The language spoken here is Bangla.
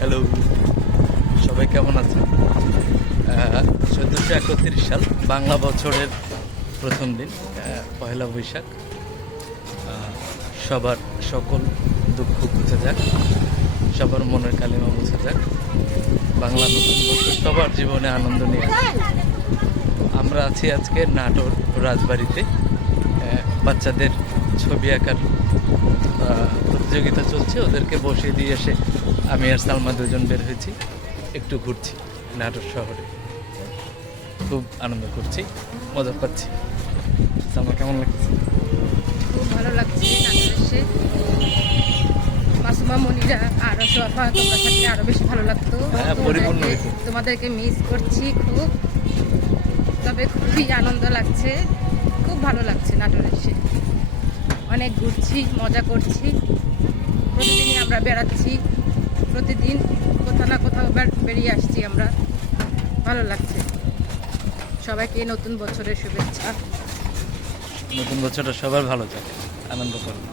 হ্যালো, সবাই কেমন আছেন? 1431 সাল বাংলা বছরের প্রথম দিন, পহেলা বৈশাখ। সবার সকল দুঃখ মুছে যাক, সবার মনের কালিমা মুছে যাক। বাংলা নতুন বছর সবার জীবনে আনন্দ নিয়ে আসে। আমরা আছি আজকে নাটোর রাজবাড়িতে। বাচ্চাদের ছবি আঁকার প্রতিযোগিতা চলছে, ওদেরকে বসিয়ে দিয়ে এসে আমি আর সালমা দুজন বের হয়েছি, একটু ঘুরছি নাটোর শহরে। খুব আনন্দ করছি, মজা পাচ্ছি। সালমা, কেমন লাগছে? খুব ভালো লাগছে নাটোর এসে। মাসুমা মনিরা আরো সোফা তোমরা থাকলে আরো বেশি ভালো লাগতো। হ্যাঁ, পরিপূর্ণ হয়েছে। তোমাদেরকে মিস করছি খুব, তবে খুবই আনন্দ লাগছে, খুব ভালো লাগছে নাটোর এসে। অনেক ঘুরছি, মজা করছি, প্রতিদিনই আমরা বেড়াচ্ছি, প্রতিদিন কোথাও না কোথাও বেরিয়ে আসছি আমরা। ভালো লাগছে। সবাইকে নতুন বছরের শুভেচ্ছা। নতুন বছরটা সবার ভালো যাক, আনন্দ করুন।